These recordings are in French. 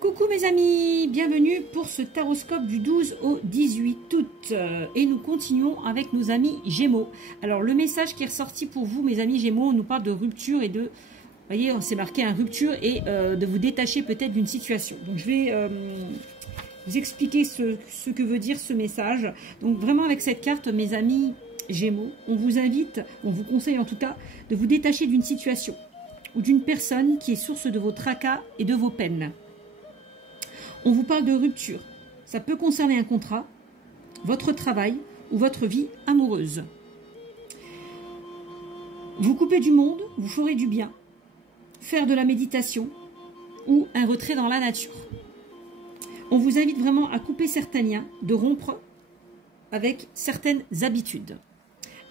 Coucou mes amis, bienvenue pour ce taroscope du 12 au 18 août et nous continuons avec nos amis Gémeaux. Alors le message qui est ressorti pour vous mes amis Gémeaux, on nous parle de rupture et de, vous voyez on s'est marqué un rupture et de vous détacher peut-être d'une situation. Donc je vais vous expliquer ce que veut dire ce message. Donc vraiment avec cette carte mes amis Gémeaux, on vous invite, on vous conseille en tout cas de vous détacher d'une situation ou d'une personne qui est source de vos tracas et de vos peines. On vous parle de rupture. Ça peut concerner un contrat, votre travail ou votre vie amoureuse. Vous coupez du monde, vous ferez du bien. Faire de la méditation ou un retrait dans la nature. On vous invite vraiment à couper certains liens, de rompre avec certaines habitudes.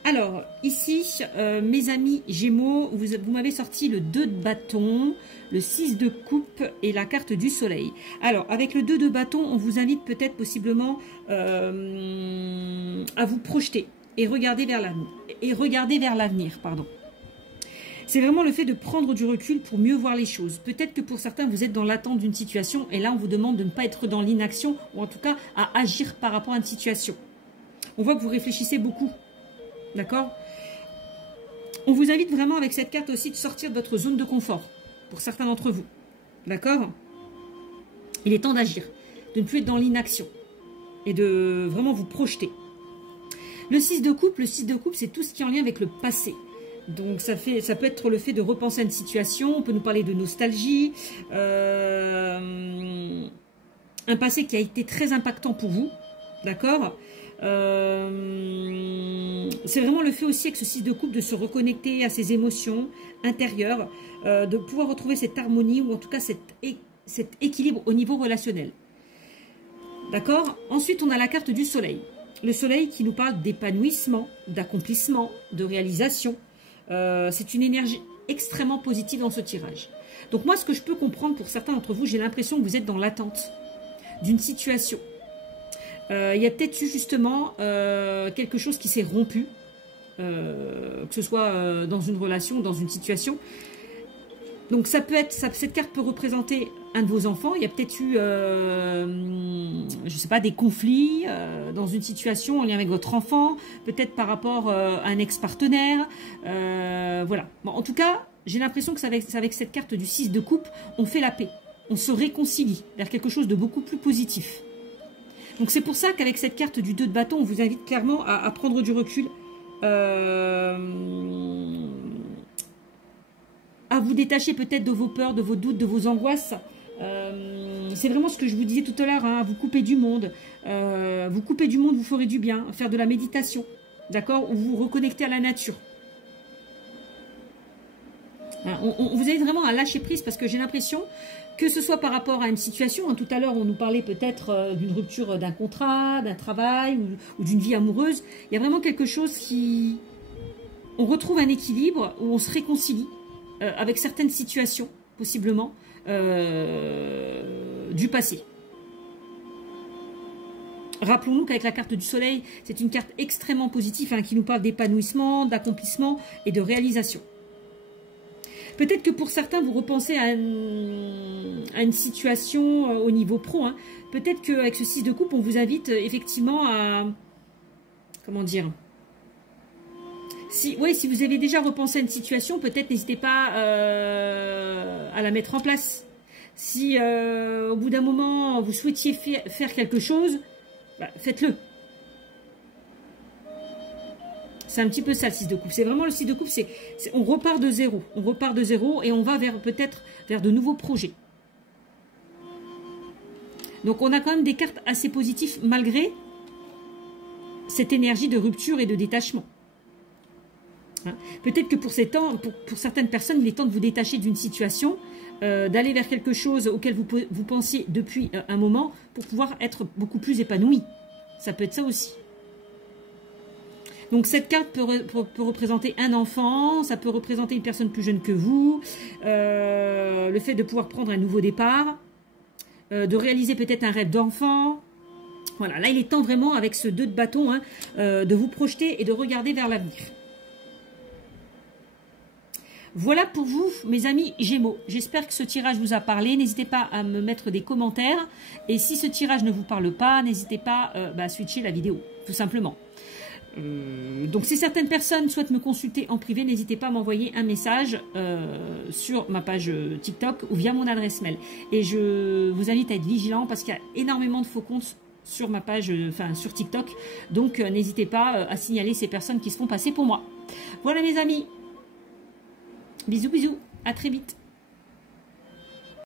Alors, ici, mes amis Gémeaux, vous m'avez sorti le 2 de bâton, le 6 de coupe et la carte du soleil. Alors, avec le 2 de bâton, on vous invite peut-être possiblement à vous projeter et regarder vers l'avenir. C'est vraiment le fait de prendre du recul pour mieux voir les choses. Peut-être que pour certains, vous êtes dans l'attente d'une situation et là, on vous demande de ne pas être dans l'inaction ou en tout cas à agir par rapport à une situation. On voit que vous réfléchissez beaucoup. D'accord? On vous invite vraiment avec cette carte aussi de sortir de votre zone de confort, pour certains d'entre vous. D'accord? Il est temps d'agir, de ne plus être dans l'inaction et de vraiment vous projeter. Le 6 de coupe, c'est tout ce qui est en lien avec le passé. Donc ça peut être le fait de repenser à une situation, on peut nous parler de nostalgie, un passé qui a été très impactant pour vous. D'accord? C'est vraiment le fait aussi avec ce 6 de coupe de se reconnecter à ses émotions intérieures, de pouvoir retrouver cette harmonie ou en tout cas cet équilibre au niveau relationnel. D'accord? Ensuite, on a la carte du soleil. Le soleil qui nous parle d'épanouissement, d'accomplissement, de réalisation. C'est une énergie extrêmement positive dans ce tirage. Donc moi, ce que je peux comprendre pour certains d'entre vous, j'ai l'impression que vous êtes dans l'attente d'une situation. Il y a peut-être eu justement quelque chose qui s'est rompu, que ce soit dans une relation ou dans une situation. Donc ça peut être, cette carte peut représenter un de vos enfants. Il y a peut-être eu, je sais pas, des conflits dans une situation en lien avec votre enfant, peut-être par rapport à un ex-partenaire. Voilà. Bon, en tout cas, j'ai l'impression que avec cette carte du 6 de coupe, on fait la paix. On se réconcilie vers quelque chose de beaucoup plus positif. Donc c'est pour ça qu'avec cette carte du 2 de bâton, on vous invite clairement à prendre du recul, à vous détacher peut-être de vos peurs, de vos doutes, de vos angoisses. C'est vraiment ce que je vous disais tout à l'heure, hein, vous coupez du monde. Vous coupez du monde, vous ferez du bien, faire de la méditation, d'accord, ou vous reconnecter à la nature. On vous invite vraiment à lâcher prise parce que j'ai l'impression que ce soit par rapport à une situation, hein, tout à l'heure on nous parlait peut-être d'une rupture d'un contrat, d'un travail ou d'une vie amoureuse, il y a vraiment quelque chose qui... On retrouve un équilibre où on se réconcilie avec certaines situations, possiblement, du passé. Rappelons-nous qu'avec la carte du soleil, c'est une carte extrêmement positive hein, qui nous parle d'épanouissement, d'accomplissement et de réalisation. Peut-être que pour certains, vous repensez à une situation au niveau pro. Hein. Peut-être qu'avec ce 6 de coupe, on vous invite effectivement à... Comment dire? Si vous avez déjà repensé à une situation, peut-être n'hésitez pas à la mettre en place. Si au bout d'un moment, vous souhaitiez faire quelque chose, bah, faites-le. C'est un petit peu ça le 6 de coupe. C'est vraiment le 6 de coupe, on repart de zéro. On repart de zéro et on va peut-être vers de nouveaux projets. Donc on a quand même des cartes assez positives malgré cette énergie de rupture et de détachement. Hein? Peut-être que pour certaines personnes, il est temps de vous détacher d'une situation, d'aller vers quelque chose auquel vous pensiez depuis un moment pour pouvoir être beaucoup plus épanoui. Ça peut être ça aussi. Donc cette carte peut représenter un enfant, ça peut représenter une personne plus jeune que vous, le fait de pouvoir prendre un nouveau départ, de réaliser peut-être un rêve d'enfant. Voilà, là il est temps vraiment avec ce 2 de bâton hein, de vous projeter et de regarder vers l'avenir. Voilà pour vous, mes amis Gémeaux. J'espère que ce tirage vous a parlé. N'hésitez pas à me mettre des commentaires. Et si ce tirage ne vous parle pas, n'hésitez pas à switcher la vidéo, tout simplement. Donc si certaines personnes souhaitent me consulter en privé, n'hésitez pas à m'envoyer un message sur ma page TikTok ou via mon adresse mail. Et je vous invite à être vigilant parce qu'il y a énormément de faux comptes sur ma page, sur TikTok. Donc n'hésitez pas à signaler ces personnes qui se font passer pour moi. Voilà mes amis. Bisous bisous, à très vite.